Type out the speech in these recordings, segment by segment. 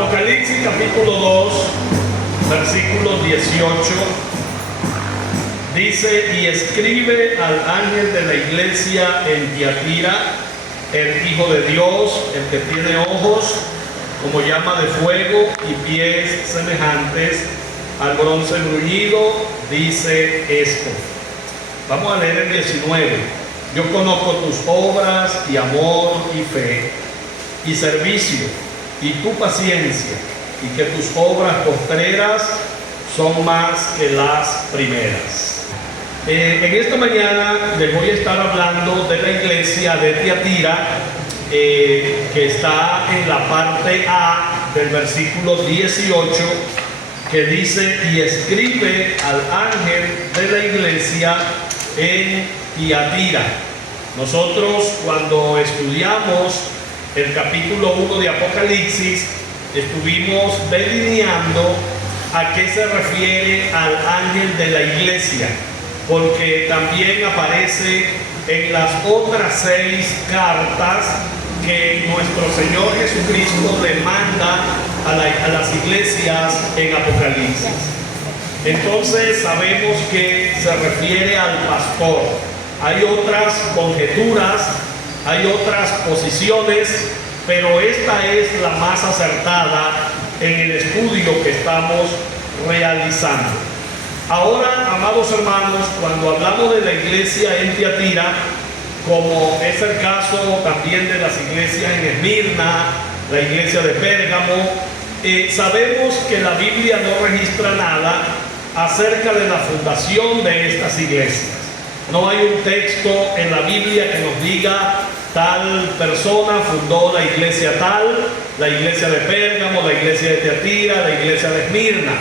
Apocalipsis capítulo 2, versículo 18, dice: y escribe al ángel de la iglesia en Tiatira, el Hijo de Dios, el que tiene ojos como llama de fuego y pies semejantes al bronce bruñido, dice esto. Vamos a leer el 19. Yo conozco tus obras y amor y fe y servicio y tu paciencia, y que tus obras postreras son más que las primeras. En esta mañana les voy a estar hablando de la iglesia de Tiatira, que está en la parte A del versículo 18, que dice: y escribe al ángel de la iglesia en Tiatira. Nosotros, cuando estudiamos el capítulo 1 de Apocalipsis, estuvimos delineando a qué se refiere al ángel de la iglesia, porque también aparece en las otras 6 cartas que nuestro Señor Jesucristo le manda a las iglesias en Apocalipsis. Entonces sabemos que se refiere al pastor. Hay otras conjeturas, hay otras posiciones, pero esta es la más acertada en el estudio que estamos realizando. Ahora, amados hermanos, cuando hablamos de la iglesia en Tiatira, como es el caso también de las iglesias en Esmirna, la iglesia de Pérgamo, sabemos que la Biblia no registra nada acerca de la fundación de estas iglesias. No hay un texto en la Biblia que nos diga tal persona fundó la iglesia tal, la iglesia de Pérgamo, la iglesia de Tiatira, la iglesia de Esmirna.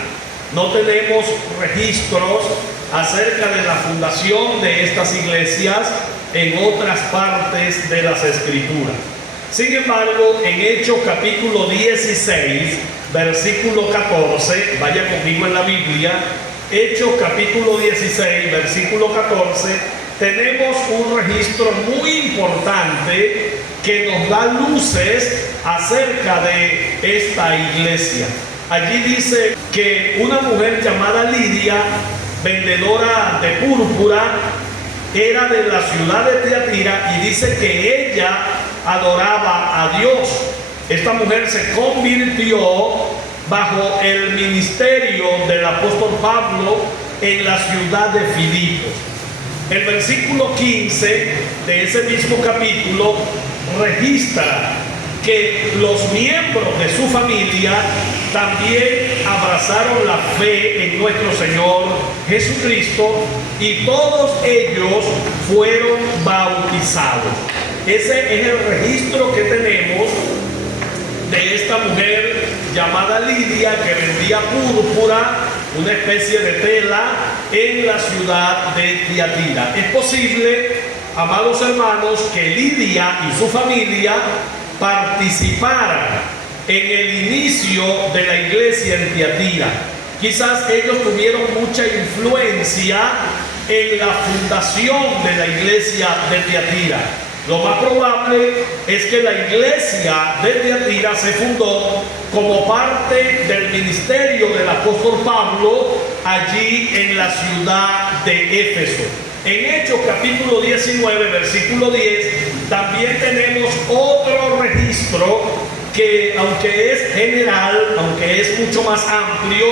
No tenemos registros acerca de la fundación de estas iglesias en otras partes de las Escrituras. Sin embargo, en Hechos capítulo 16, versículo 14, vaya conmigo en la Biblia, Hechos capítulo 16, versículo 14, tenemos un registro muy importante que nos da luces acerca de esta iglesia. Allí dice que una mujer llamada Lidia, vendedora de púrpura, era de la ciudad de Tiatira, y dice que ella adoraba a Dios. Esta mujer se convirtió bajo el ministerio del apóstol Pablo en la ciudad de Filipos. El versículo 15 de ese mismo capítulo registra que los miembros de su familia también abrazaron la fe en nuestro Señor Jesucristo, y todos ellos fueron bautizados. Ese es el registro que tenemos de esta mujer llamada Lidia, que vendía púrpura, una especie de tela, en la ciudad de Tiatira. Es posible, amados hermanos, que Lidia y su familia participaran en el inicio de la iglesia en Tiatira. Quizás ellos tuvieron mucha influencia en la fundación de la iglesia de Tiatira. Lo más probable es que la iglesia de Tiatira se fundó como parte del ministerio del apóstol Pablo allí en la ciudad de Éfeso. En Hechos capítulo 19, versículo 10, también tenemos otro registro que, aunque es general, aunque es mucho más amplio,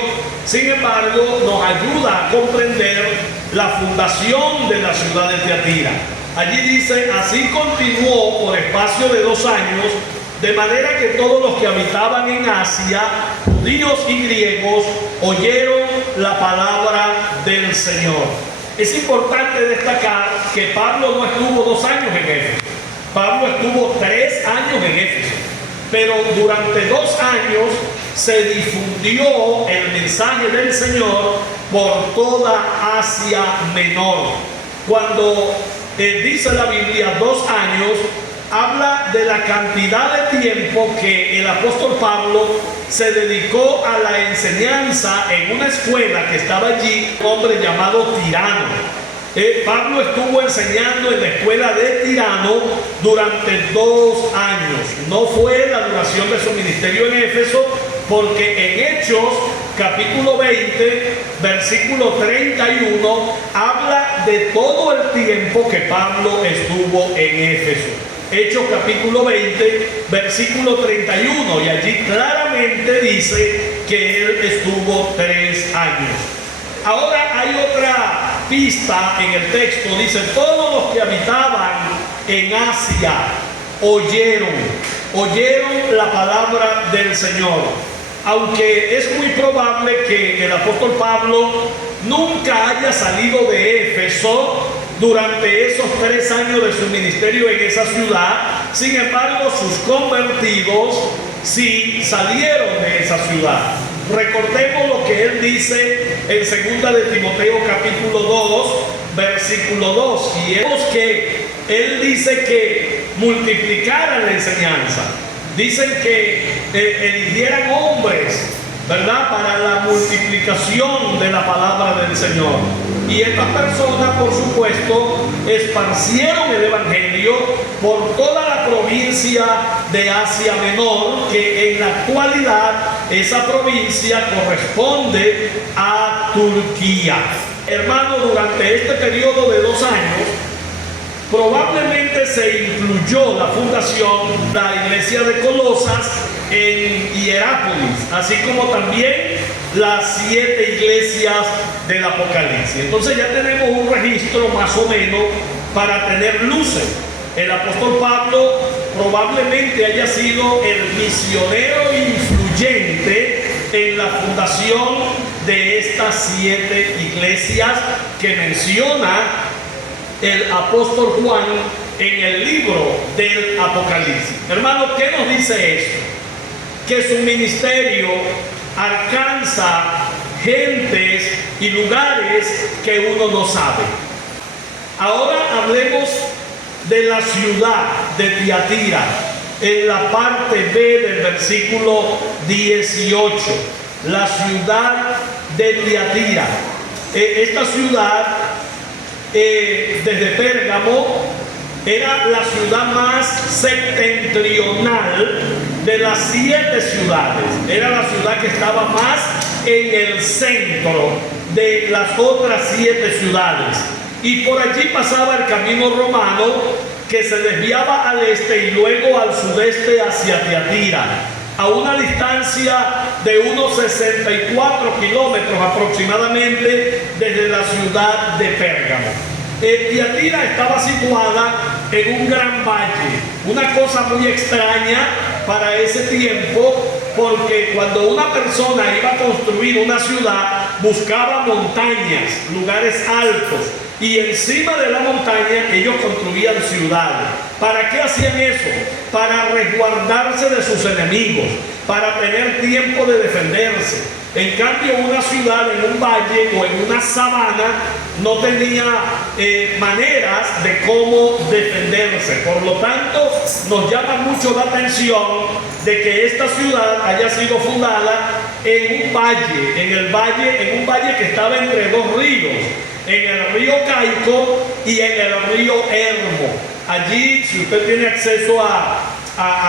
sin embargo nos ayuda a comprender la fundación de la ciudad de Tiatira. Allí dice: así continuó por espacio de 2 años, de manera que todos los que habitaban en Asia, judíos y griegos, oyeron la palabra del Señor. Es importante destacar que Pablo no estuvo 2 años en Éfeso. Pablo estuvo 3 años en Éfeso. Pero durante 2 años se difundió el mensaje del Señor por toda Asia Menor. Cuando dice la Biblia 2 años, habla de la cantidad de tiempo que el apóstol Pablo se dedicó a la enseñanza en una escuela que estaba allí, un hombre llamado Tirano. Pablo estuvo enseñando en la escuela de Tirano durante 2 años. No fue la duración de su ministerio en Éfeso, porque en Hechos capítulo 20, versículo 31, habla de todo el tiempo que Pablo estuvo en Éfeso. Hechos capítulo 20, versículo 31, y allí claramente dice que él estuvo 3 años. Ahora hay otra pista en el texto, dice: todos los que habitaban en Asia oyeron la palabra del Señor. Aunque es muy probable que el apóstol Pablo nunca haya salido de Éfeso durante esos 3 años de su ministerio en esa ciudad, sin embargo sus convertidos sí salieron de esa ciudad. Recordemos lo que él dice en 2 de Timoteo capítulo 2, versículo 2, y vemos que él dice que multiplicaran la enseñanza. Dicen que eligieran hombres, ¿verdad?, para la multiplicación de la palabra del Señor. Y estas personas, por supuesto, esparcieron el evangelio por toda la provincia de Asia Menor, que en la actualidad esa provincia corresponde a Turquía. Hermano, durante este periodo de 2 años, probablemente se incluyó la fundación de la iglesia de Colosas en Hierápolis, así como también las 7 iglesias del Apocalipsis. Entonces ya tenemos un registro más o menos para tener luces. El apóstol Pablo probablemente haya sido el misionero influyente en la fundación de estas 7 iglesias que menciona el apóstol Juan en el libro del Apocalipsis. Hermano, ¿qué nos dice esto? Que su ministerio alcanza gentes y lugares que uno no sabe. Ahora hablemos de la ciudad de Tiatira, en la parte B del versículo 18. La ciudad de Tiatira. Esta ciudad, desde Pérgamo, era la ciudad más septentrional de las 7 ciudades. Era la ciudad que estaba más en el centro de las otras 7 ciudades. Y por allí pasaba el camino romano que se desviaba al este y luego al sudeste hacia Tiatira, a una distancia de unos 64 kilómetros aproximadamente desde la ciudad de Pérgamo. Tiatira estaba situada en un gran valle, una cosa muy extraña para ese tiempo, porque cuando una persona iba a construir una ciudad, buscaba montañas, lugares altos, y encima de la montaña ellos construían ciudades. ¿Para qué hacían eso? Para resguardarse de sus enemigos, para tener tiempo de defenderse. En cambio, una ciudad en un valle o en una sabana no tenía maneras de cómo defenderse. Por lo tanto, nos llama mucho la atención de que esta ciudad haya sido fundada en un valle que estaba entre 2 ríos, en el río Caico y en el río Hermo. Allí, si usted tiene acceso a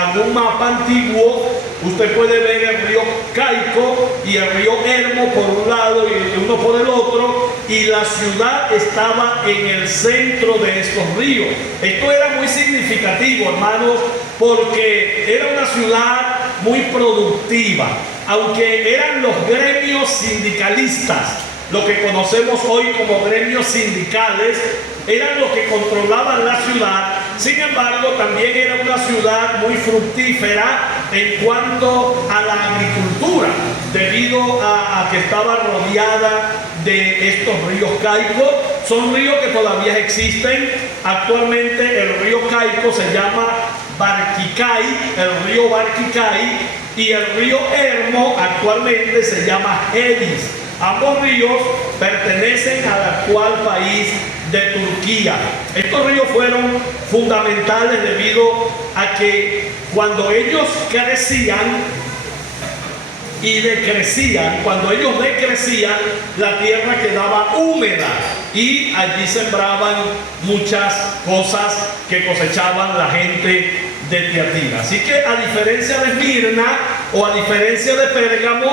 algún mapa antiguo, usted puede ver el río Caico y el río Hermo por un lado y uno por el otro, y la ciudad estaba en el centro de estos ríos. Esto era muy significativo, hermanos, porque era una ciudad muy productiva, aunque eran los gremios sindicalistas, lo que conocemos hoy como gremios sindicales, eran los que controlaban la ciudad. Sin embargo, también era una ciudad muy fructífera en cuanto a la agricultura, debido a que estaba rodeada de estos ríos caicos. Son ríos que todavía existen. Actualmente el río Caico se llama Barquicay, el río Barquicay, y el río Hermo actualmente se llama Eris. Ambos ríos pertenecen al actual país de Turquía. Estos ríos fueron fundamentales debido a que cuando ellos crecían y decrecían, cuando ellos decrecían, la tierra quedaba húmeda y allí sembraban muchas cosas que cosechaban la gente de Tiatira. Así que, a diferencia de Esmirna, o a diferencia de Pérgamo,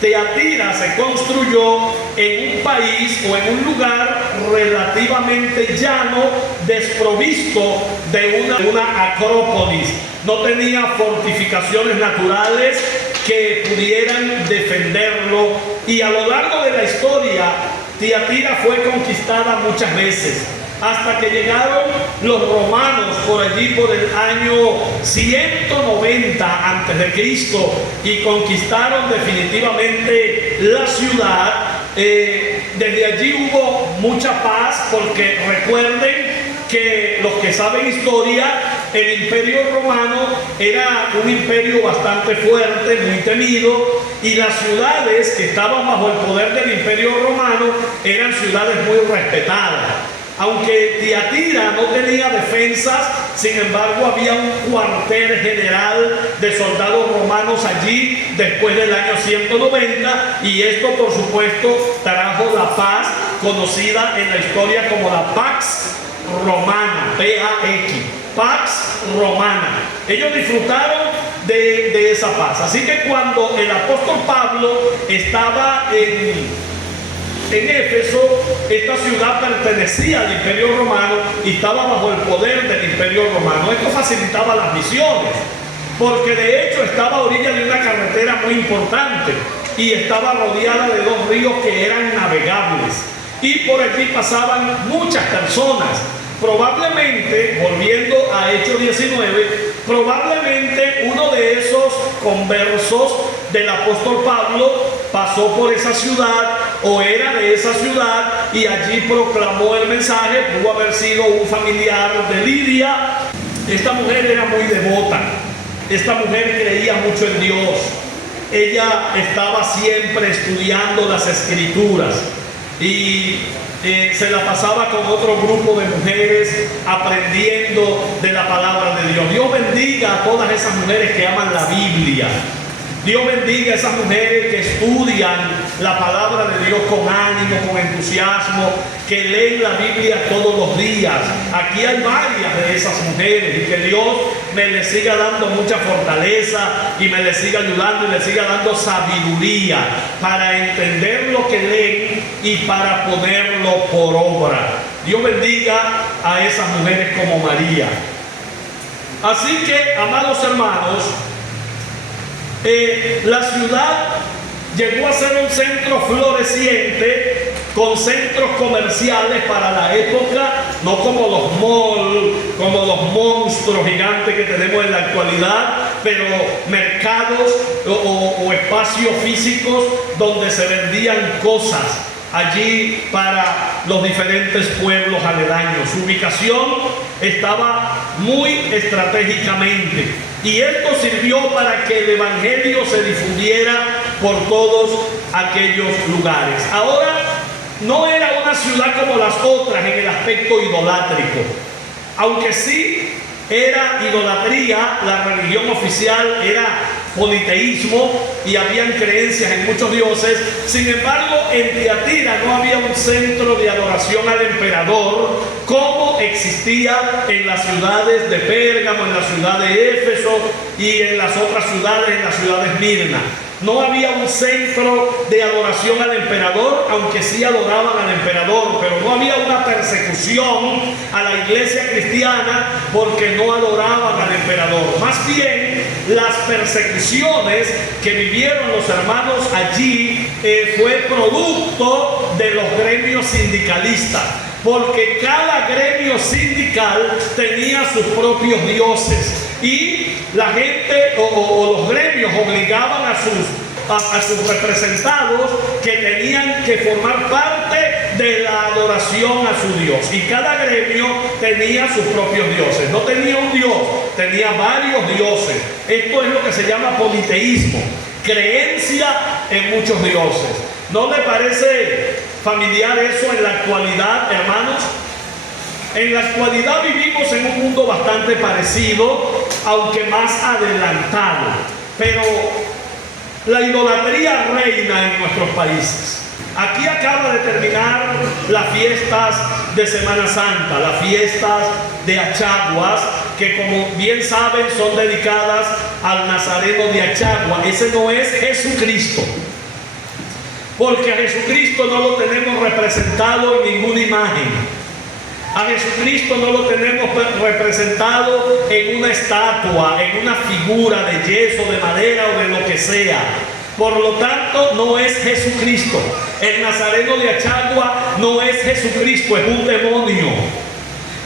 Tiatira se construyó en un país o en un lugar relativamente llano, desprovisto de una acrópolis. No tenía fortificaciones naturales que pudieran defenderlo, y a lo largo de la historia Tiatira fue conquistada muchas veces, hasta que llegaron los romanos por allí por el año 190 antes de Cristo y conquistaron definitivamente la ciudad. Desde allí hubo mucha paz, porque recuerden que los que saben historia, el Imperio Romano era un imperio bastante fuerte, muy temido, y las ciudades que estaban bajo el poder del Imperio Romano eran ciudades muy respetadas. Aunque Tiatira no tenía defensas, sin embargo había un cuartel general de soldados romanos allí después del año 190, y esto por supuesto trajo la paz conocida en la historia como la Pax Romana, P-A-X, Pax Romana. Ellos disfrutaron de esa paz. Así que cuando el apóstol Pablo estaba en Éfeso, esta ciudad pertenecía al Imperio Romano y estaba bajo el poder del Imperio Romano. Esto facilitaba las misiones, porque de hecho estaba a orilla de una carretera muy importante y estaba rodeada de dos ríos que eran navegables, y por aquí pasaban muchas personas. Probablemente, volviendo a Hechos 19, probablemente uno de esos conversos del apóstol Pablo pasó por esa ciudad o era de esa ciudad y allí proclamó el mensaje. Pudo haber sido un familiar de Lidia. Esta mujer era muy devota, esta mujer creía mucho en Dios, ella estaba siempre estudiando las escrituras y se la pasaba con otro grupo de mujeres aprendiendo de la palabra de Dios. Dios bendiga a todas esas mujeres que aman la Biblia. Dios bendiga a esas mujeres que estudian la palabra de Dios con ánimo, con entusiasmo, que leen la Biblia todos los días. Aquí hay varias de esas mujeres, y que Dios me les siga dando mucha fortaleza y me les siga ayudando y les siga dando sabiduría para entender lo que leen y para ponerlo por obra. Dios bendiga a esas mujeres como María. Así que, amados hermanos, la ciudad llegó a ser un centro floreciente, con centros comerciales para la época, no como los malls, como los monstruos gigantes que tenemos en la actualidad, pero mercados o espacios físicos donde se vendían cosas allí para los diferentes pueblos aledaños. Su ubicación estaba muy estratégicamente, y esto sirvió para que el evangelio se difundiera por todos aquellos lugares. Ahora, no era una ciudad como las otras en el aspecto idolátrico, aunque sí era idolatría. La religión oficial era politeísmo y habían creencias en muchos dioses. Sin embargo, en Tiatira no había un centro de adoración al emperador como existía en las ciudades de Pérgamo, en la ciudad de Éfeso y en las otras ciudades, en la ciudad de Esmirna. No había un centro de adoración al emperador, aunque sí adoraban al emperador, pero no había una persecución a la iglesia cristiana porque no adoraban al emperador. Más bien, las persecuciones que vivieron los hermanos allí fue producto de los gremios sindicalistas, porque cada gremio sindical tenía sus propios dioses, y la gente o los gremios obligaban a sus representados que tenían que formar parte de la adoración a su Dios, y cada gremio tenía sus propios dioses. No tenía un Dios, tenía varios dioses. Esto es lo que se llama politeísmo, creencia en muchos dioses. ¿No le parece familiar eso en la actualidad, hermanos? En la actualidad vivimos en un mundo bastante parecido, aunque más adelantado, pero la idolatría reina en nuestros países. Aquí acaba de terminar las fiestas de Semana Santa, las fiestas de Achaguas, que como bien saben son dedicadas al nazareno de Achagua. Ese no es Jesucristo, porque a Jesucristo no lo tenemos representado en ninguna imagen. A Jesucristo no lo tenemos representado en una estatua, en una figura de yeso, de madera o de lo que sea. Por lo tanto, no es Jesucristo. El nazareno de Achagua no es Jesucristo, es un demonio.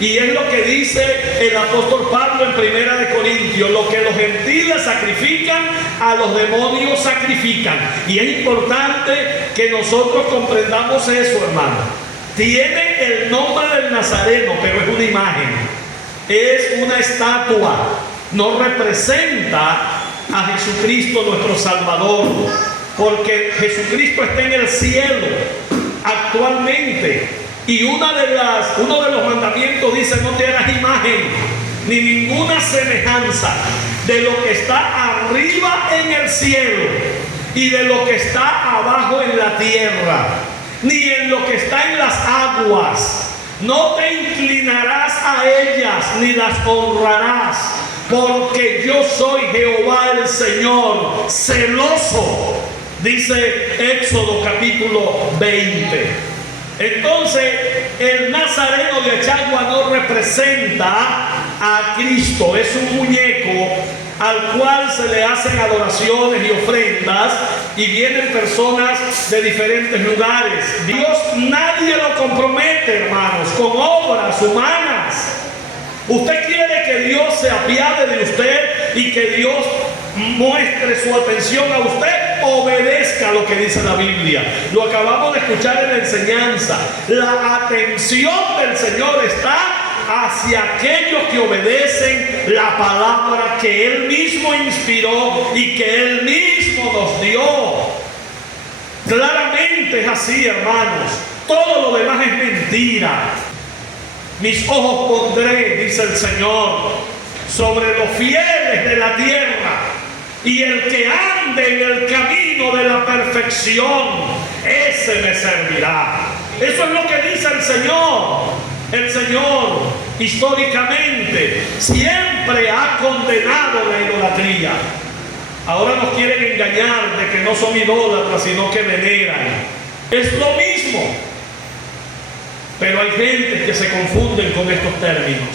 Y es lo que dice el apóstol Pablo en 1 de Corintios: lo que los gentiles sacrifican, a los demonios sacrifican. Y es importante que nosotros comprendamos eso, hermano. Tiene el nombre del nazareno, pero es una imagen, es una estatua, no representa a Jesucristo nuestro Salvador, porque Jesucristo está en el cielo actualmente, y uno de los mandamientos dice: no te hagas imagen ni ninguna semejanza de lo que está arriba en el cielo y de lo que está abajo en la tierra, ni en lo que está en las aguas. No te inclinarás a ellas ni las honrarás, porque yo soy Jehová el Señor, celoso, dice Éxodo capítulo 20. Entonces, el nazareno de Achagua no representa a Cristo, es un muñeco al cual se le hacen adoraciones y ofrendas, y vienen personas de diferentes lugares. Dios nadie lo compromete, hermanos, con obras humanas. Usted quiere que Dios se apiade de usted y que Dios muestre su atención a usted, obedezca lo que dice la Biblia. Lo acabamos de escuchar en la enseñanza. La atención del Señor está hacia aquellos que obedecen la palabra que Él mismo inspiró y que Él mismo nos dio. Claramente es así, hermanos. Todo lo demás es mentira. Mis ojos pondré, dice el Señor, sobre los fieles de la tierra, y el que ande en el camino de la perfección, ese me servirá. Eso es lo que dice el Señor. El Señor históricamente siempre ha condenado la idolatría. Ahora nos quieren engañar de que no son idólatras, sino que veneran. Es lo mismo. Pero hay gente que se confunden con estos términos.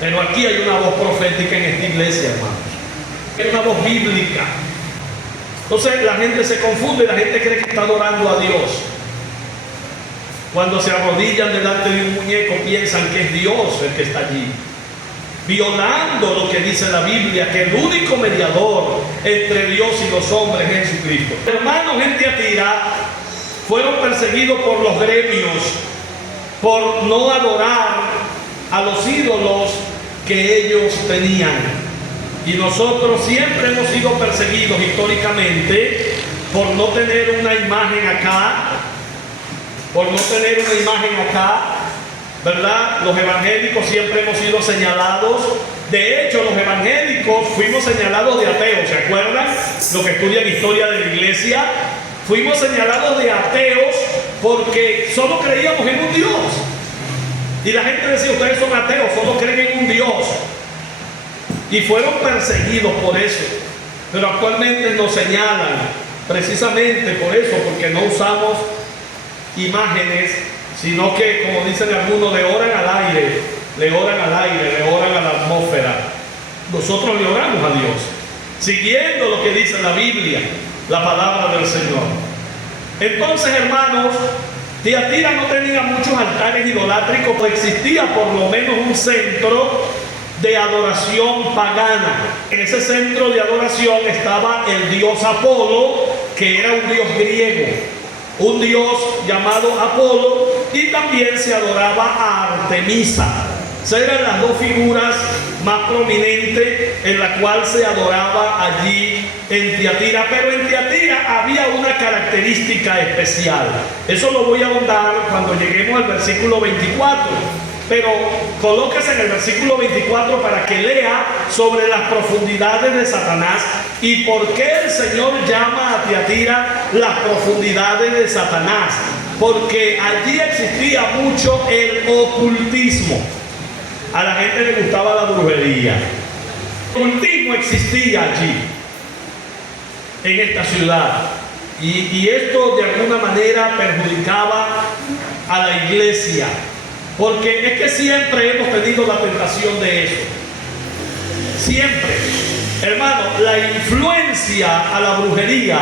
Pero aquí hay una voz profética en esta iglesia, hermanos. Es una voz bíblica. Entonces la gente se confunde, la gente cree que está adorando a Dios. Cuando se arrodillan delante de un muñeco, piensan que es Dios el que está allí, violando lo que dice la Biblia, que el único mediador entre Dios y los hombres es Jesucristo. Hermanos en Tiatira fueron perseguidos por los gremios por no adorar a los ídolos que ellos tenían. Y nosotros siempre hemos sido perseguidos históricamente por no tener una imagen acá, ¿verdad? Los evangélicos siempre hemos sido señalados. De hecho, los evangélicos fuimos señalados de ateos, ¿se acuerdan? Los que estudian historia de la iglesia, fuimos señalados de ateos porque solo creíamos en un Dios. Y la gente decía: ustedes son ateos, solo creen en un Dios. Y fueron perseguidos por eso. Pero actualmente nos señalan precisamente por eso, porque no usamos imágenes, sino que, como dicen algunos, le oran al aire, le oran a la atmósfera. Nosotros le oramos a Dios, siguiendo lo que dice la Biblia, la palabra del Señor. Entonces, hermanos, Tiatira no tenía muchos altares idolátricos, pero existía por lo menos un centro de adoración pagana. En ese centro de adoración estaba el dios Apolo, que era un dios griego, un dios llamado Apolo, y también se adoraba a Artemisa. Esas eran las dos figuras más prominentes en la cual se adoraba allí en Tiatira. Pero en Tiatira había una característica especial. Eso lo voy a ahondar cuando lleguemos al versículo 24. Pero colóquese en el versículo 24 para que lea sobre las profundidades de Satanás y por qué el Señor llama a Tiatira las profundidades de Satanás. Porque allí existía mucho el ocultismo. A la gente le gustaba la brujería. ocultismo existía allí, en esta ciudad. Y esto de alguna manera perjudicaba a la iglesia, porque es que siempre hemos tenido la tentación de eso. Siempre. Hermano, la influencia a la brujería,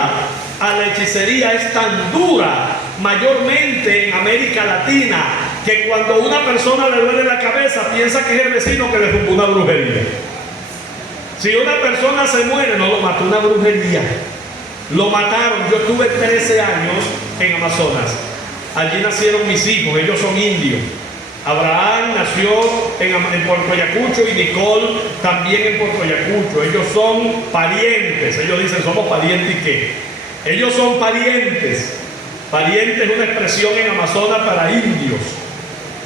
a la hechicería es tan dura, mayormente en América Latina, que cuando una persona le duele la cabeza, piensa que es el vecino que le tumbó una brujería. Si una persona se muere, no lo mató una brujería. Lo mataron. Yo estuve 13 años en Amazonas. Allí nacieron mis hijos, ellos son indios. Abraham nació en Puerto Ayacucho y Nicole también en Puerto Ayacucho. Ellos son parientes. Ellos dicen, somos parientes y qué. Ellos son parientes. Pariente es una expresión en Amazonas para indios,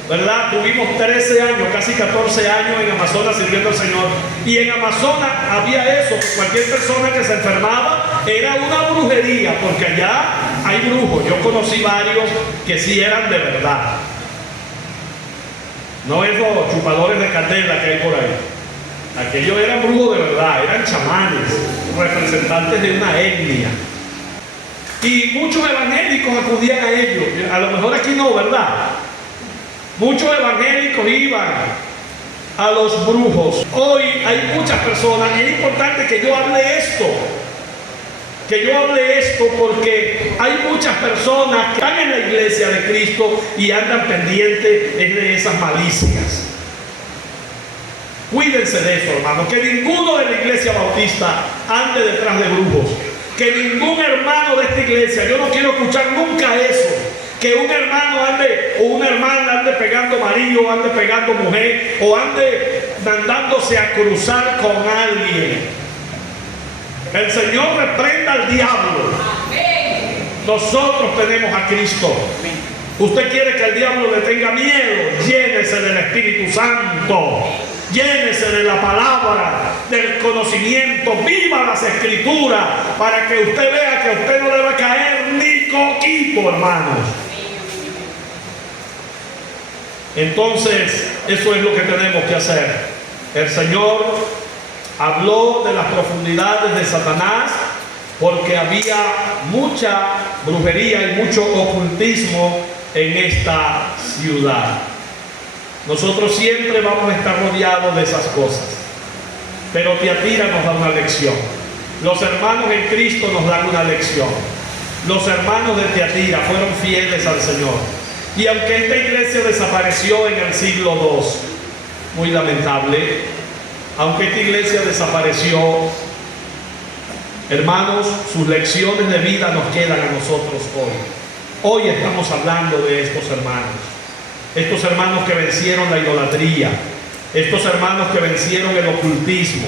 ¿verdad? Tuvimos 13 años, casi 14 años en Amazonas sirviendo al Señor. Y en Amazonas había eso, que cualquier persona que se enfermaba era una brujería, porque allá hay brujos. Yo conocí varios que sí eran de verdad. No esos chupadores de candela que hay por ahí. Aquellos eran brujos de verdad, eran chamanes, representantes de una etnia. Y muchos evangélicos acudían a ellos. A lo mejor aquí no, ¿verdad? Muchos evangélicos iban a los brujos. Hoy hay muchas personas, y es importante que yo hable esto. Que yo hable esto porque hay muchas personas que están en la iglesia de Cristo y andan pendientes de esas malicias. Cuídense de eso, hermano. Que ninguno de la iglesia bautista ande detrás de brujos. Que ningún hermano de esta iglesia, yo no quiero escuchar nunca eso. Que un hermano ande o una hermana ande pegando marido, ande pegando mujer, o ande mandándose a cruzar con alguien. El Señor reprenda al diablo. Nosotros tenemos a Cristo. Usted quiere que el diablo le tenga miedo, llénese del Espíritu Santo, llénese de la palabra, del conocimiento, viva las Escrituras, para que usted vea que a usted no le va a caer ni coquito, hermanos. Entonces, eso es lo que tenemos que hacer. El Señor habló de las profundidades de Satanás, porque había mucha brujería y mucho ocultismo en esta ciudad. Nosotros siempre vamos a estar rodeados de esas cosas, pero Tiatira nos da una lección. Los hermanos en Cristo nos dan una lección. Los hermanos de Tiatira fueron fieles al Señor, y aunque esta iglesia desapareció en el siglo II, muy lamentable, aunque esta iglesia desapareció, hermanos, sus lecciones de vida nos quedan a nosotros hoy. Hoy estamos hablando de estos hermanos que vencieron la idolatría, estos hermanos que vencieron el ocultismo,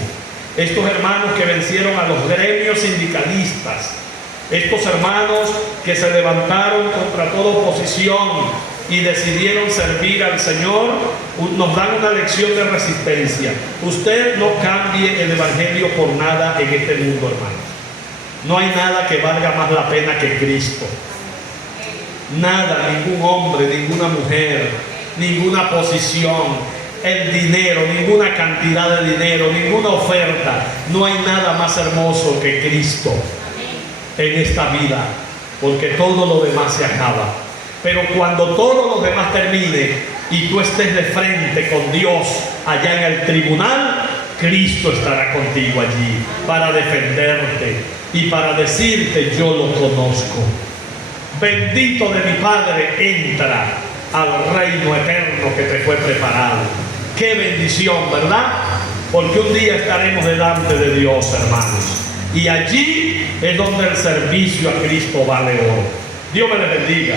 estos hermanos que vencieron a los gremios sindicalistas, estos hermanos que se levantaron contra toda oposición y decidieron servir al Señor. Nos dan una lección de resistencia. Usted no cambie el evangelio por nada en este mundo, hermanos. No hay nada que valga más la pena que Cristo. Nada, ningún hombre, ninguna mujer, ninguna posición, el dinero, ninguna cantidad de dinero, ninguna oferta. No hay nada más hermoso que Cristo en esta vida, porque todo lo demás se acaba. Pero cuando todo lo demás termine y tú estés de frente con Dios allá en el tribunal, Cristo estará contigo allí para defenderte y para decirte: yo lo conozco. Bendito de mi Padre, entra al reino eterno que te fue preparado. Qué bendición, ¿verdad? Porque un día estaremos delante de Dios, hermanos, y allí es donde el servicio a Cristo vale oro. Dios me le bendiga.